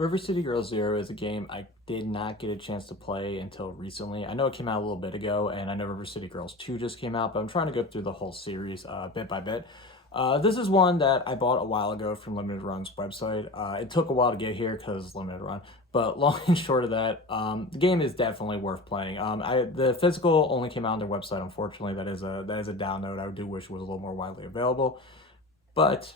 River City Girls Zero is a game I did not get a chance to play until recently. I know it came out a little bit ago, and I know River City Girls 2 just came out, but I'm trying to go through the whole series bit by bit. This is one that I bought a while ago from Limited Run's website. It took a while to get here because Limited Run, but long and short of that, the game is definitely worth playing. The physical only came out on their website. Unfortunately, that is a download. I do wish it was a little more widely available, but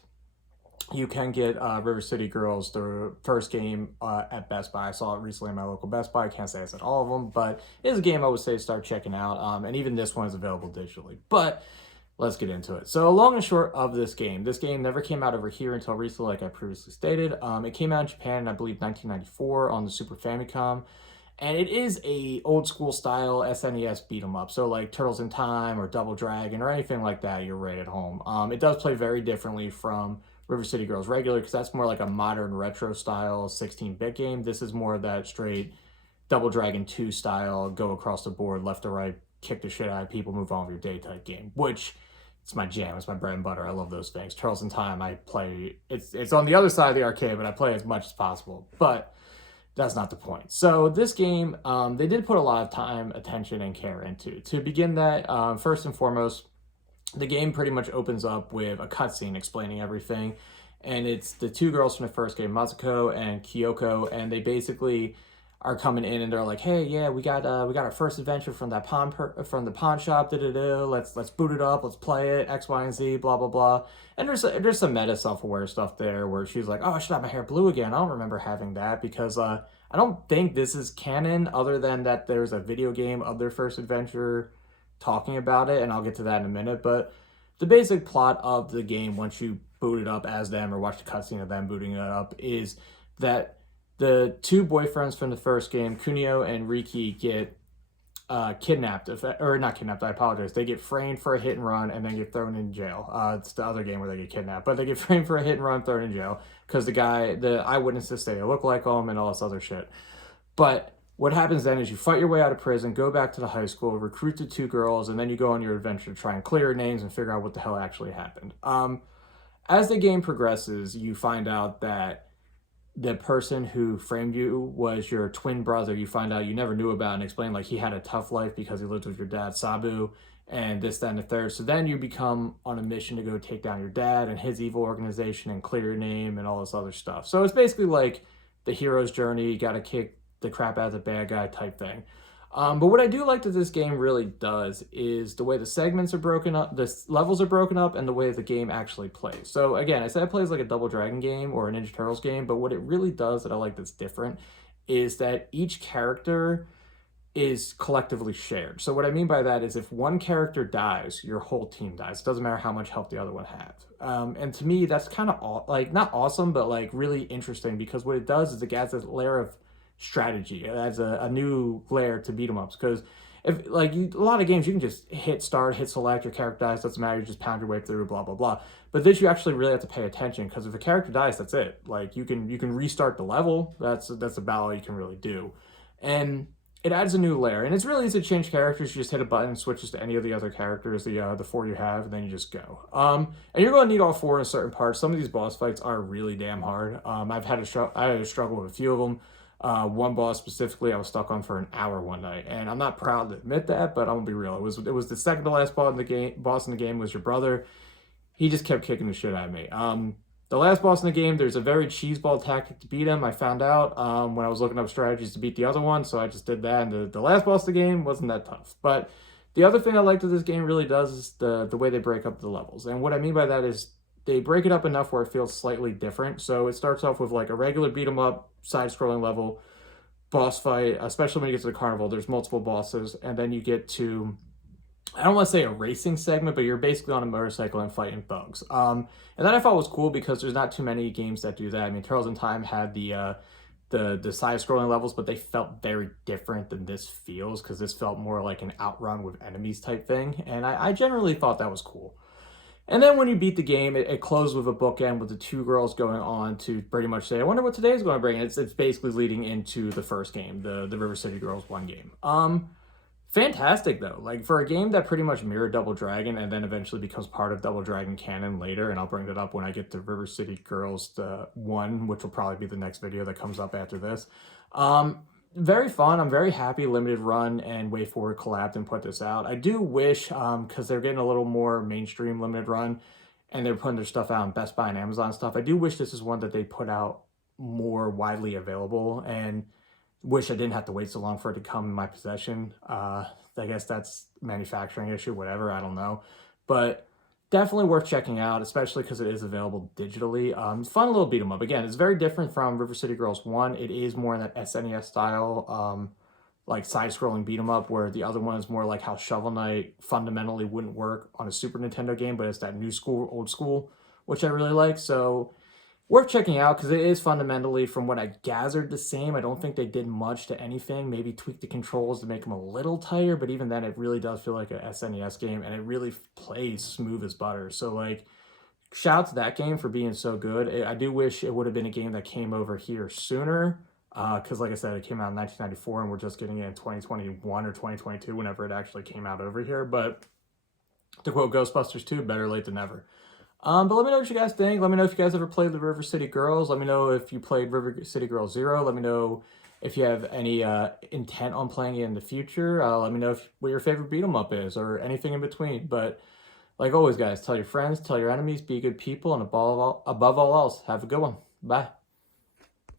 you can get River City Girls, the first game at Best Buy. I saw it recently in my local Best Buy. I can't say I said all of them, but it is a game I would say start checking out. And even this one is available digitally. But let's get into it. So long and short of this game never came out over here until recently, like I previously stated. It came out in Japan in, I believe, 1994 on the Super Famicom. And it is a old school style SNES beat 'em up. So like Turtles in Time or Double Dragon or anything like that, you're right at home. It does play very differently from River City Girls regular because that's more like a modern retro style 16-bit game. This is more of that straight Double Dragon 2 style, go across the board, left to right, kick the shit out of people, move on with your day type game, which it's my jam. It's my bread and butter. I love those things. Turtles in Time, I play. It's on the other side of the arcade, but I play as much as possible. But that's not the point. So this game, they did put a lot of time, attention, and care into. To begin that, first and foremost, the game pretty much opens up with a cutscene explaining everything. And it's the two girls from the first game, Mazuko and Kyoko, and they basically are coming in and they're like, "Hey, yeah, we got our first adventure from that from the pawn shop. Let's boot it up. Let's play it. X, Y, and Z. Blah blah blah." And there's some meta self-aware stuff there where she's like, "Oh, I should have my hair blue again. I don't remember having that because I don't think this is canon other than that there's a video game of their first adventure talking about it, and I'll get to that in a minute. But the basic plot of the game, once you boot it up as them or watch the cutscene of them booting it up, is that the two boyfriends from the first game, Kunio and Riki, get kidnapped, or not kidnapped, I apologize. They get framed for a hit and run and then get thrown in jail. It's the other game where they get kidnapped, but they get framed for a hit and run, thrown in jail because the eyewitnesses say they look like them and all this other shit. But what happens then is you fight your way out of prison, go back to the high school, recruit the two girls, and then you go on your adventure to try and clear your names and figure out what the hell actually happened. As the game progresses, you find out that the person who framed you was your twin brother. You find out you never knew about and explain like he had a tough life because he lived with your dad, Sabu, and this, that, and the third. So then you become on a mission to go take down your dad and his evil organization and clear your name and all this other stuff. So it's basically like the hero's journey. You got to kick the crap out of the bad guy type thing. But what I do like that this game really does is the way the segments are broken up, the levels are broken up, and the way the game actually plays. So again, I said it plays like a Double Dragon game or a Ninja Turtles game, but what it really does that I like that's different is that each character is collectively shared. So what I mean by that is if one character dies, your whole team dies. It doesn't matter how much help the other one has. And to me, that's kind of like not awesome, but like really interesting because what it does is it adds a layer of strategy. It adds a new layer to beat 'em ups because if like a lot of games you can just hit start, hit select, your character dies, doesn't matter, you just pound your way through, blah blah blah. But this you actually really have to pay attention because if a character dies, that's it. Like you can restart the level. That's about all you can really do, and it adds a new layer. And it's really easy to change characters. You just hit a button, switches to any of the other characters, the four you have, and then you just go. And you're going to need all four in a certain part. Some of these boss fights are really damn hard. I had a struggle with a few of them. One boss specifically I was stuck on for an hour one night, and I'm not proud to admit that, but I'm gonna be real. It was the second to last boss in the game was your brother. He just kept kicking the shit out of me. The last boss in the game, there's a very cheeseball tactic to beat him. I found out when I was looking up strategies to beat the other one, so I just did that. And the last boss of the game wasn't that tough. But the other thing I like that this game really does is the way they break up the levels. And what I mean by that is they break it up enough where it feels slightly different. So it starts off with like a regular beat 'em up, side-scrolling level, boss fight, especially when you get to the carnival, there's multiple bosses, and then you get to, I don't want to say a racing segment, but you're basically on a motorcycle and fighting thugs. And that I thought was cool because there's not too many games that do that. I mean, Turtles in Time had the side-scrolling levels, but they felt very different than this feels because this felt more like an outrun with enemies type thing, and I generally thought that was cool. And then when you beat the game, it closed with a bookend with the two girls going on to pretty much say, I wonder what today's going to bring. It's basically leading into the first game, the River City Girls 1 game. Fantastic though. Like for a game that pretty much mirrored Double Dragon and then eventually becomes part of Double Dragon canon later, and I'll bring that up when I get to River City Girls the 1, which will probably be the next video that comes up after this. Um Very fun. I'm very happy Limited Run and WayForward collabed and put this out. I do wish because they're getting a little more mainstream Limited Run and they're putting their stuff out on Best Buy and Amazon stuff. I do wish this is one that they put out more widely available, and wish I didn't have to wait so long for it to come in my possession. I guess that's manufacturing issue, whatever, I don't know. But definitely worth checking out, especially because it is available digitally. Fun little beat 'em up. Again, it's very different from River City Girls 1. It is more in that SNES style, like side-scrolling beat 'em up, where the other one is more like how Shovel Knight fundamentally wouldn't work on a Super Nintendo game, but it's that new school, old school, which I really like. So worth checking out because it is fundamentally, from what I gathered, the same. I don't think they did much to anything. Maybe tweak the controls to make them a little tighter, but even then, it really does feel like a SNES game, and it really plays smooth as butter. So, like, shout out to that game for being so good. I do wish it would have been a game that came over here sooner, because, like I said, it came out in 1994, and we're just getting it in 2021 or 2022, whenever it actually came out over here. But to quote Ghostbusters 2, better late than never. But let me know what you guys think. Let me know if you guys ever played the River City Girls. Let me know if you played River City Girls 0. Let me know if you have any intent on playing it in the future. Let me know what your favorite beat 'em up is or anything in between. But like always, guys, tell your friends, tell your enemies, be good people, and above all else, have a good one. Bye.